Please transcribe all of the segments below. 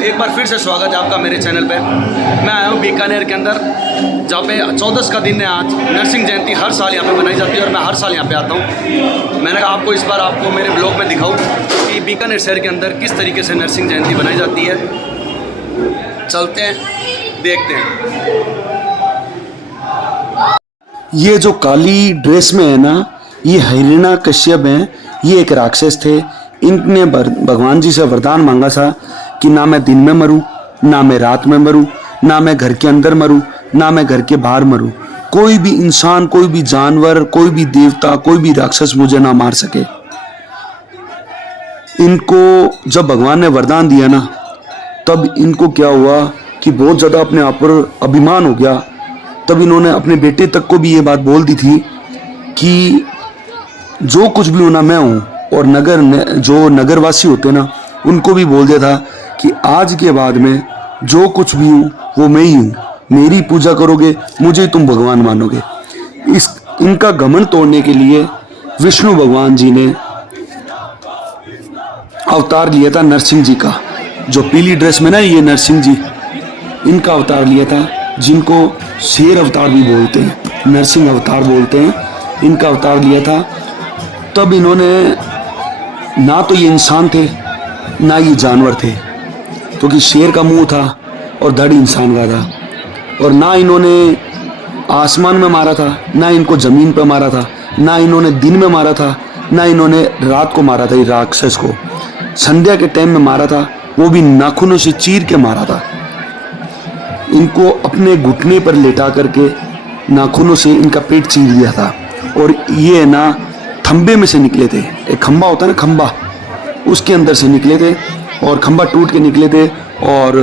एक बार फिर से स्वागत है आपका मेरे चैनल पे। मैं आया हूँ बीकानेर के अंदर, जहाँ पे 14 का दिन है आज। नरसिंह जयंती हर साल यहाँ पे बनाई जाती है और मैं हर साल यहाँ पे आता हूँ। मैंने कहा आपको इस बार आपको मेरे ब्लॉग में दिखाऊँ कि बीकानेर शहर के अंदर किस तरीके से नरसिंह जयंती बनाई जाती है। चलते हैं, देखते हैं। ये जो काली ड्रेस में है ना, ये हिरण्य कश्यप हैं। ये एक राक्षस थे। इनने भगवान जी से वरदान मांगा था कि ना मैं दिन में मरूं, ना मैं रात में मरूं, ना मैं घर के अंदर मरूं, ना मैं घर के बाहर मरूं। कोई भी इंसान, कोई भी जानवर, कोई भी देवता, कोई भी राक्षस मुझे ना मार सके। इनको जब भगवान ने वरदान दिया ना, तब इनको क्या हुआ कि बहुत ज़्यादा अपने आप पर अभिमान हो गया। तब इन्होंने अपने बेटे तक को भी ये बात बोल दी थी कि जो कुछ भी होना मैं हूँ। और जो नगरवासी होते ना, उनको भी बोल दिया था कि आज के बाद में जो कुछ भी हूँ वो मैं ही हूँ। मेरी पूजा करोगे, मुझे तुम भगवान मानोगे। इनका घमंड तोड़ने के लिए विष्णु भगवान जी ने अवतार लिया था नरसिंह जी का। जो पीली ड्रेस में ना, ये नरसिंह जी, इनका अवतार लिया था, जिनको शेर अवतार भी बोलते हैं, नरसिंह अवतार बोलते हैं। इनका अवतार लिया था। तब इन्होंने, ना तो ये इंसान थे ना ये जानवर थे, क्योंकि शेर का मुंह था और धड़ इंसान का था। और ना इन्होंने आसमान में मारा था, ना इनको जमीन पर मारा था, ना इन्होंने दिन में मारा था, ना इन्होंने रात को मारा था। ये राक्षस को संध्या के टाइम में मारा था, वो भी नाखूनों से चीर के मारा था। इनको अपने घुटने पर लेटा करके नाखूनों से इनका पेट चीर दिया था। और ये ना खंबे में से निकले थे। एक खंबा होता है ना, खंबा, उसके अंदर से निकले थे और खंबा टूट के निकले थे। और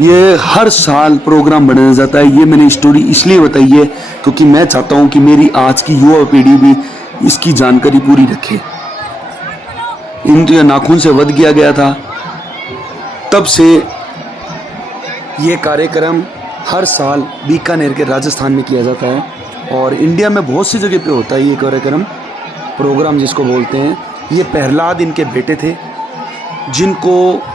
ये हर साल प्रोग्राम बनाया जाता है। ये मैंने स्टोरी इसलिए बताई है क्योंकि मैं चाहता हूँ कि मेरी आज की युवा पीढ़ी भी इसकी जानकारी पूरी रखे। इनके नाखून से वध किया गया था। तब से ये कार्यक्रम हर साल बीकानेर के राजस्थान में किया जाता है और इंडिया में बहुत सी जगह पे होता है ये कार्यक्रम, प्रोग्राम जिसको बोलते हैं। ये प्रहलाद इनके बेटे थे, जिनको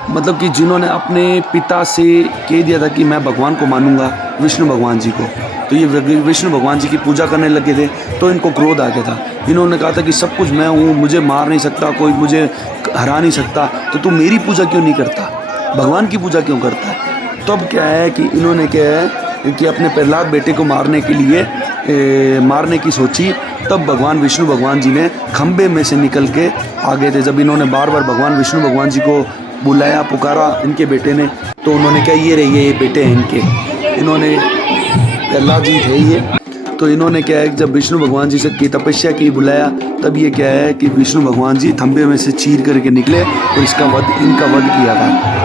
मतलब कि जिन्होंने अपने पिता से कह दिया था कि मैं भगवान को मानूंगा, विष्णु भगवान जी को। तो ये विष्णु भगवान जी की पूजा करने लगे थे। तो इनको क्रोध आ गया था। इन्होंने कहा था कि सब कुछ मैं हूँ, मुझे मार नहीं सकता कोई, मुझे हरा नहीं सकता, तो तू मेरी पूजा क्यों नहीं करता, भगवान की पूजा क्यों करता है। तब क्या है कि इन्होंने क्या है कि अपने प्रहलाद बेटे को मारने के लिए मारने की सोची। तब भगवान विष्णु भगवान जी ने खंबे में से निकल के आ गए थे। जब इन्होंने बार बार भगवान विष्णु भगवान जी को बुलाया, पुकारा इनके बेटे ने, तो उन्होंने क्या, ये रहिए ये बेटे हैं इनके, इन्होंने प्रहलाद जी थे ये। तो इन्होंने क्या है, जब विष्णु भगवान जी से की तपस्या की, बुलाया, तब ये क्या है कि विष्णु भगवान जी खंबे में से चीर करके निकले और इनका वध किया था।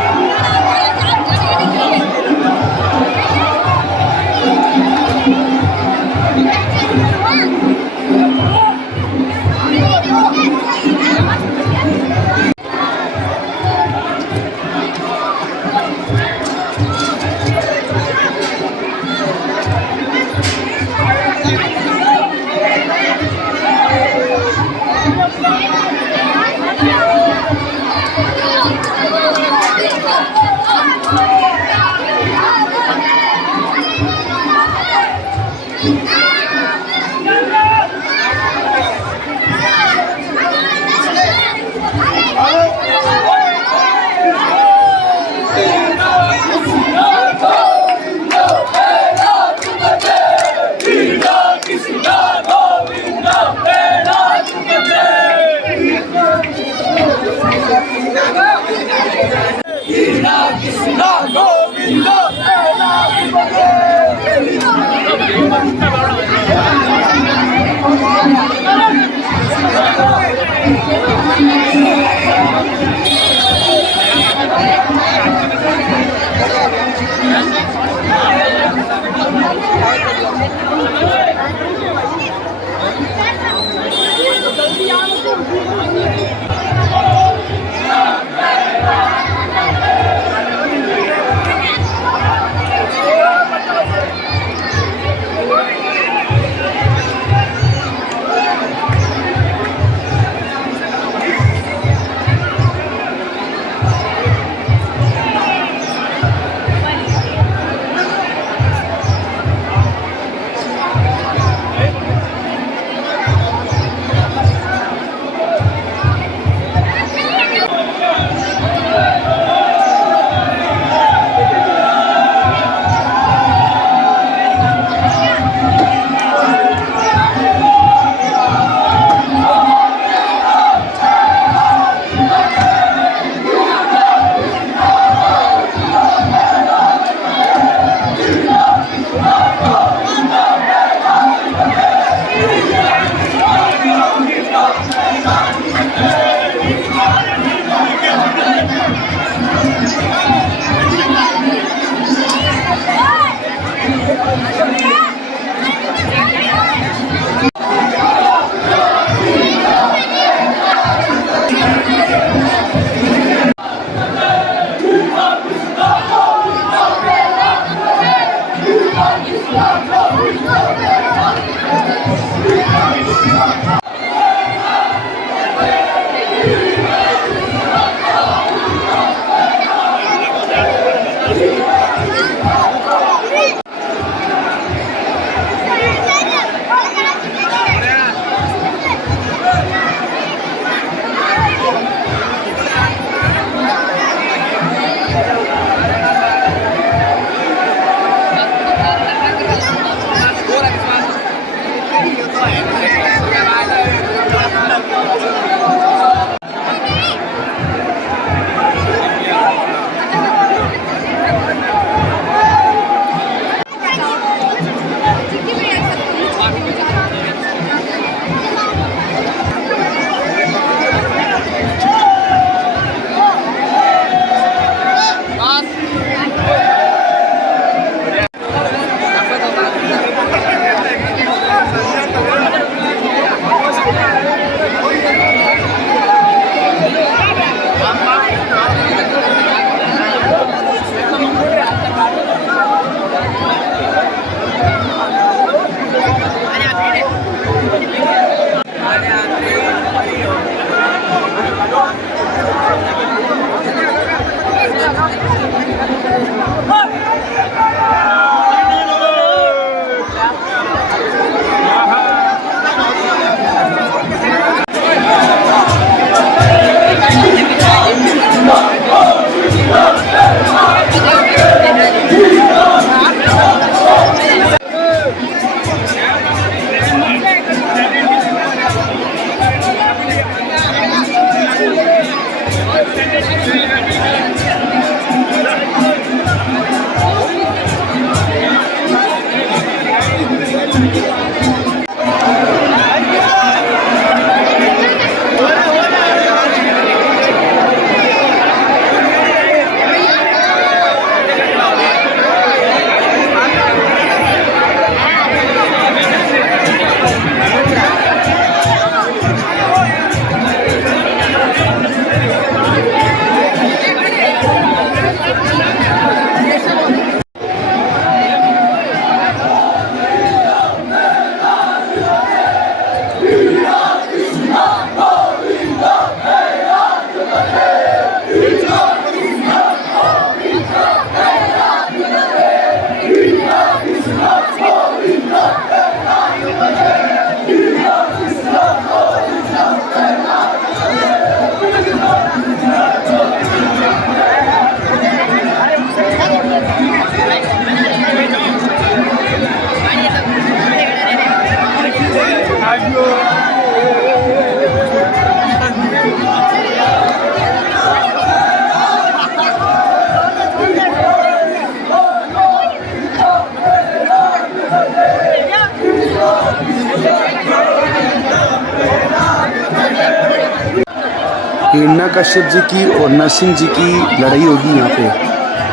हिरण्य कश्यप जी की और नरसिंह जी की लड़ाई होगी यहाँ पे।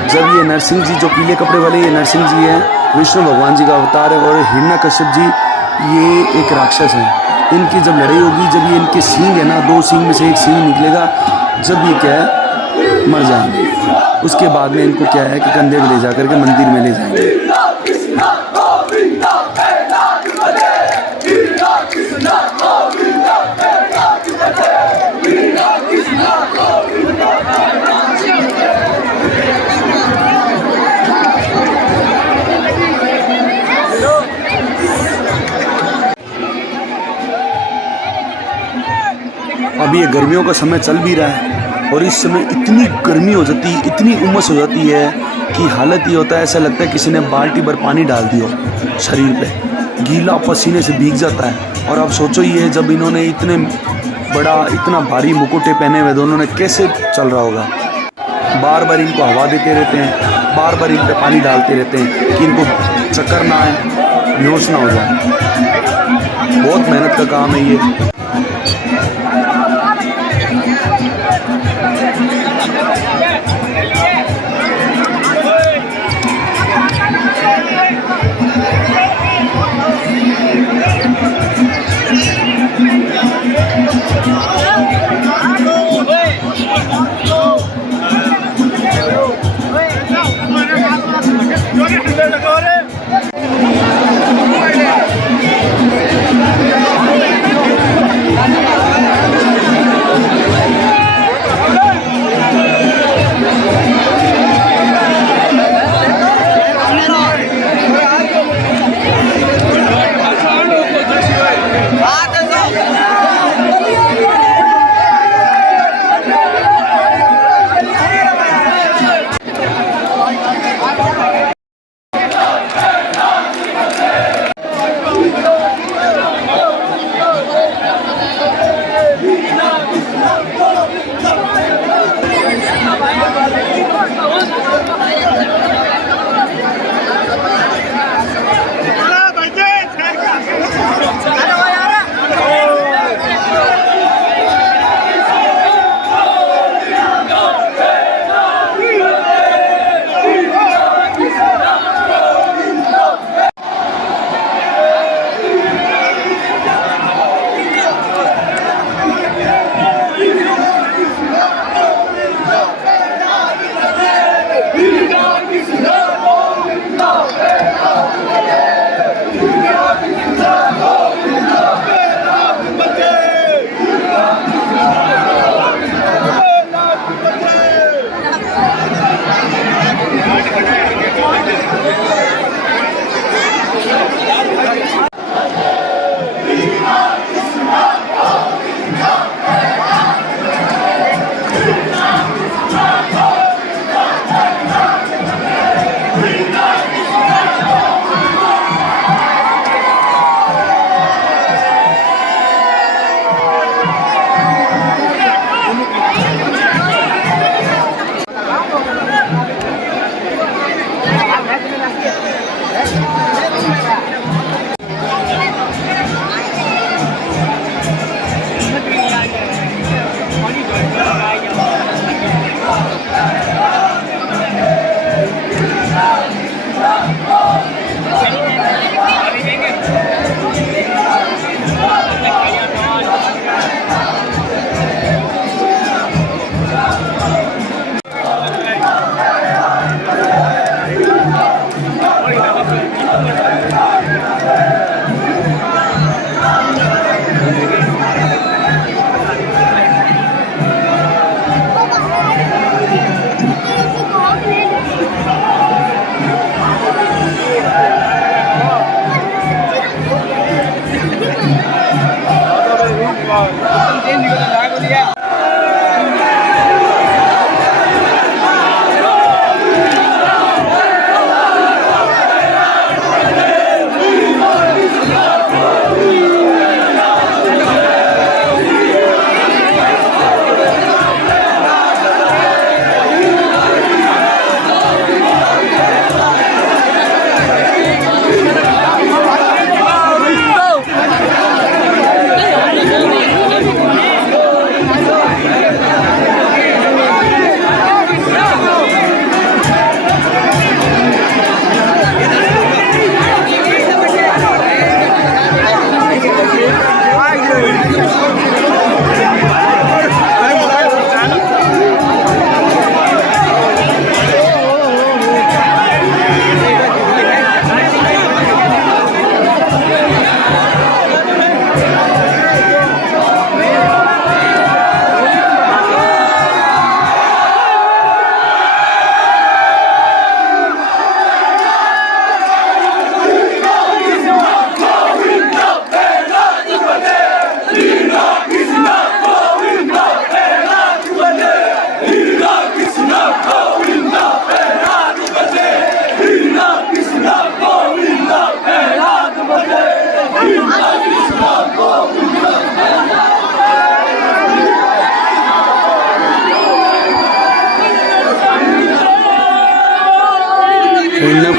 जब ये नरसिंह जी जो पीले कपड़े वाले, ये नरसिंह जी हैं, विष्णु भगवान जी का अवतार है, और हिरण्य कश्यप जी ये एक राक्षस हैं। इनकी जब लड़ाई होगी, जब ये इनके सींग है ना, 2 सींग में से एक सींग निकलेगा, जब ये क्या है मर जाएंगे। उसके बाद में इनको क्या है कि कंधे पे ले जा करके मंदिर में ले जाएंगे। अभी ये गर्मियों का समय चल भी रहा है और इस समय इतनी गर्मी हो जाती है, इतनी उमस हो जाती है कि हालत ये होता है, ऐसा लगता है किसी ने बाल्टी भर पानी डाल दिया शरीर पे, गीला पसीने से भीग जाता है। और अब सोचो ये जब इन्होंने इतने बड़ा इतना भारी मुकुटे पहने हुए, दोनों ने कैसे चल रहा होगा। बार बार इनको हवा देते रहते हैं, बार बार इन पे पानी डालते रहते हैं कि इनको चक्कर ना आए, बेहोश ना हो जाए। बहुत मेहनत का काम है ये।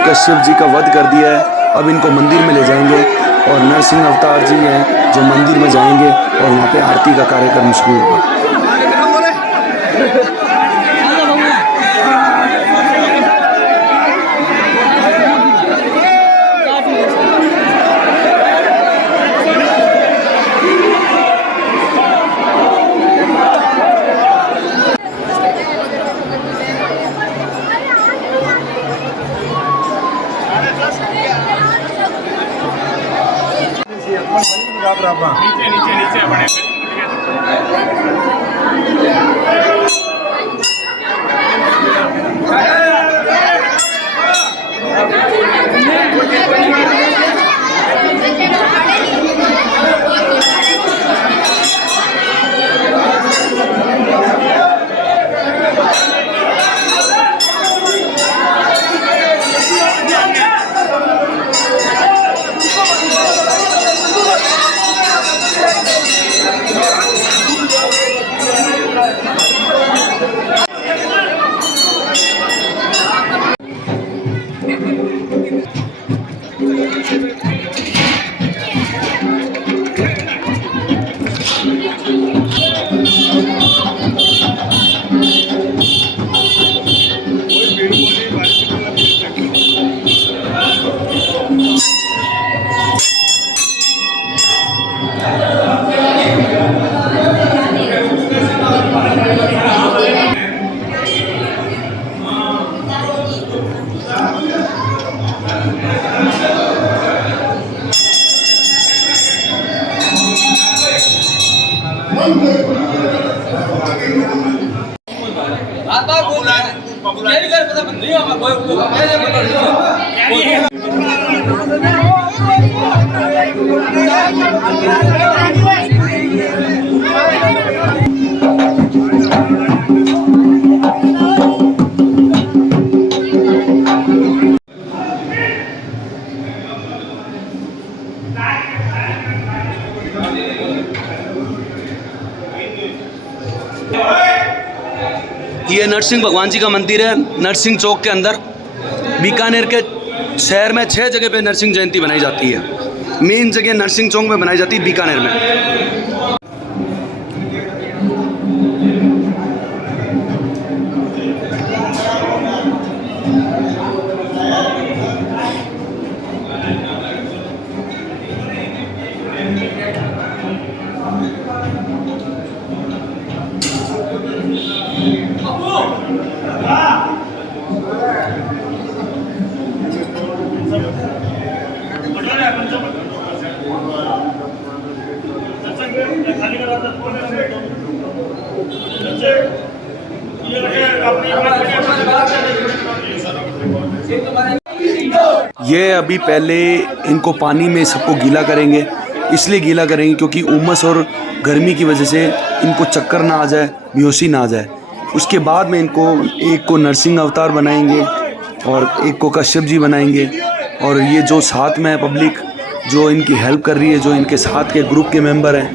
कश्यप जी का वध कर दिया है। अब इनको मंदिर में ले जाएंगे और नरसिंह अवतार जी हैं जो मंदिर में जाएंगे और वहाँ पे आरती का कार्यक्रम शुरू होगा। नीचे नीचे नीचे अपने ये नरसिंह भगवान जी का मंदिर है नरसिंह चौक के अंदर। बीकानेर के शहर में 6 जगह पे नरसिंह जयंती बनाई जाती है। मेन जगह नरसिंह चौक में बनाई जाती है, बीकानेर में। ये अभी पहले इनको पानी में सबको गीला करेंगे, इसलिए गीला करेंगे क्योंकि उमस और गर्मी की वजह से इनको चक्कर ना आ जाए, बेहोशी ना आ जाए। उसके बाद में इनको एक को नरसिंह अवतार बनाएंगे और एक को कश्यप जी बनाएंगे। और ये जो साथ में है पब्लिक जो इनकी हेल्प कर रही है, जो इनके साथ के ग्रुप के मेंबर हैं,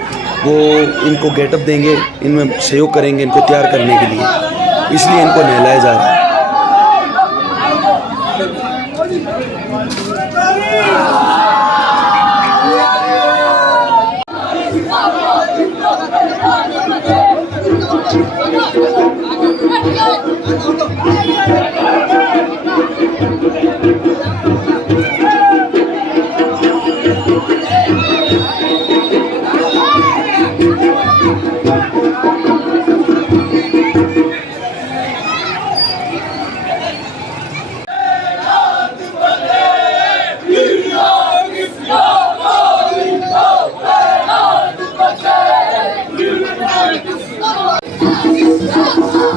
वो इनको गेटअप देंगे, इनमें सहयोग करेंगे इनको तैयार करने के लिए, इसलिए इनको नहलाया जा रहा है। Oh,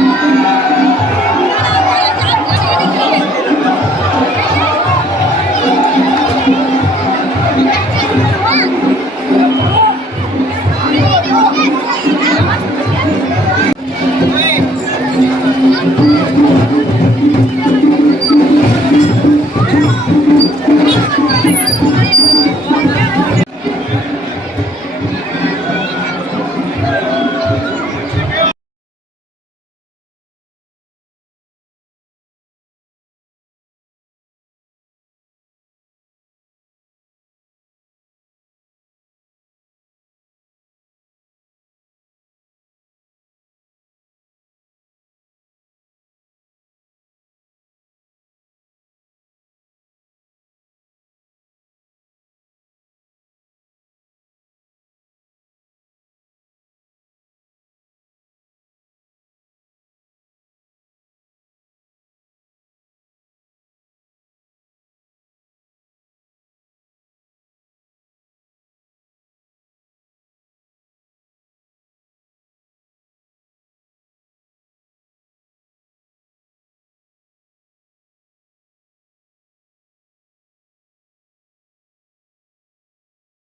है।